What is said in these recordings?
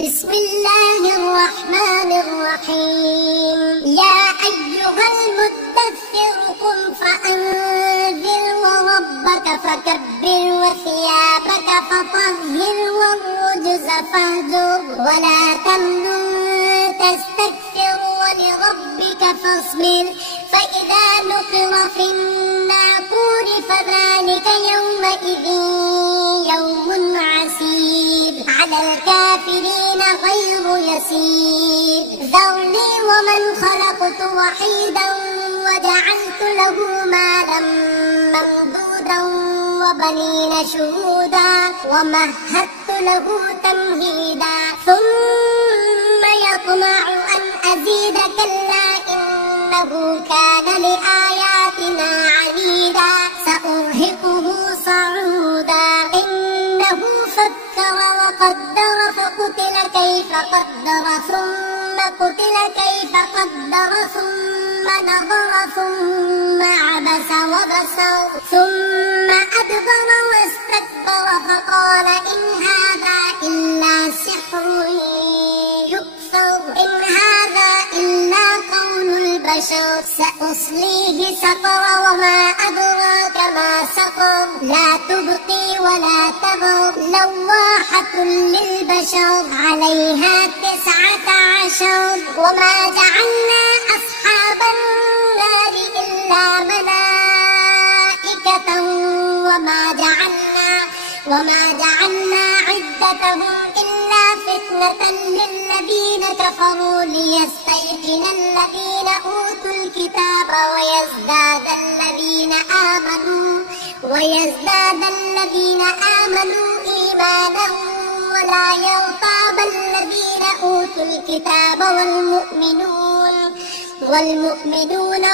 بسم الله الرحمن الرحيم. يا أيها المدثر قم فأنذر وربك فكبر وثيابك فطهر والرجز فاهجر ولا تمنن تستكثر ولربك فاصبر فإذا نقر في الناقور فذلك يومئذ يوم عسير على الكافرين غير يسير. ذرني ومن خلقت وحيدا وجعلت له مالا ممدودا وبنين شهودا ومهدت له تمهيدا ثم يطمع أن أزيد كلا إنه كان لآياتنا عنيدا سأرهقه صعودا إنه فكر وقدر فقتل كيف قدر ثم قتل كيف قدر ثم نظر ثم عبس وبصر ثم أدبر واستكبر فقال إن هذا إلا سحر يؤثر إن هذا إلا قول البشر سأصليه سقر وما أدراك ما سقر لا تبقي ولا تذر لواحة للبشر عليها 19 وما جعلنا أصحاب النار إلا ملائكة وما جعلنا عدتهم إلا فتنة للذين كفروا ليستيقن الذين أوتوا الكتاب ويزداد الذين آمنوا إيمانا ولا يرتاب الذين أوتوا الكتاب والمؤمنون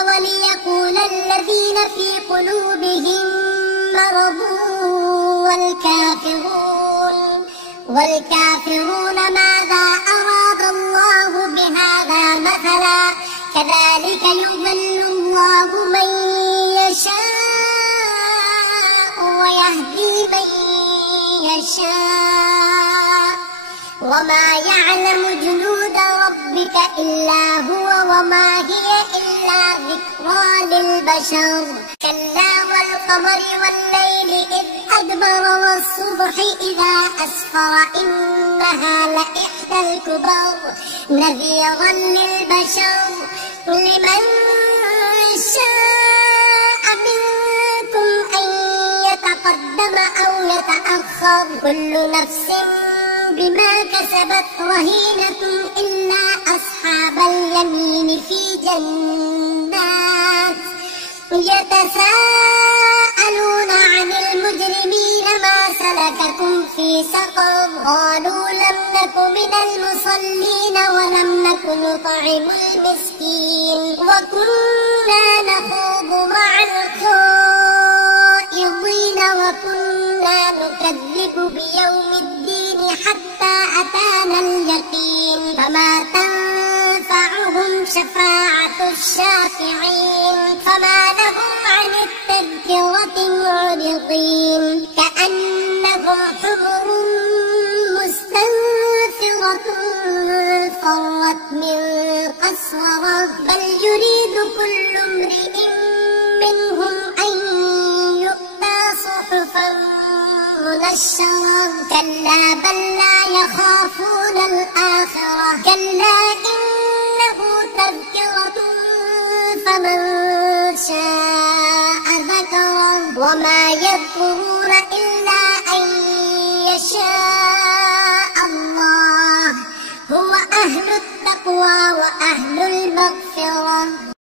وليقول الذين في قلوبهم مرض والكافرون ماذا أراد الله بهذا مثلا كذلك يضل الله من يشاء ويهدي من يشاء وما يعلم جنود ربك إلا هو وما هي إلا ذكرى للبشر كلا والقمر والليل إذ أدبر والصبح إذا أسفر إنها لإحدى الكبر نذيرا للبشر لمن شاء منكم أن يتقدم أو يتأخر كل نفس بما كسبت رهينة إلا أصحاب اليمين في جنات يتساءلون عن المجرمين ما سلككم في سقر قالوا لم نك من المصلين ولم نك نطعم المسكين وكنا نخوض مع الخائضين وكنا نكذب بيوم الدين حتى أتانا اليقين فما تنفعهم شفاعة الشافعين فما لهم عن التذكرة معرضين كأنهم حمر مستنفرة فرت من قسورة بل يريد كل امرئ منهم أن يؤتى صحفا منشرة كلا بل لا يخافون الآخرة كلا إنه تذكرة فمن شاء ذكره وما يذكرون إلا أن يشاء الله هو أهل التقوى وأهل المغفرة.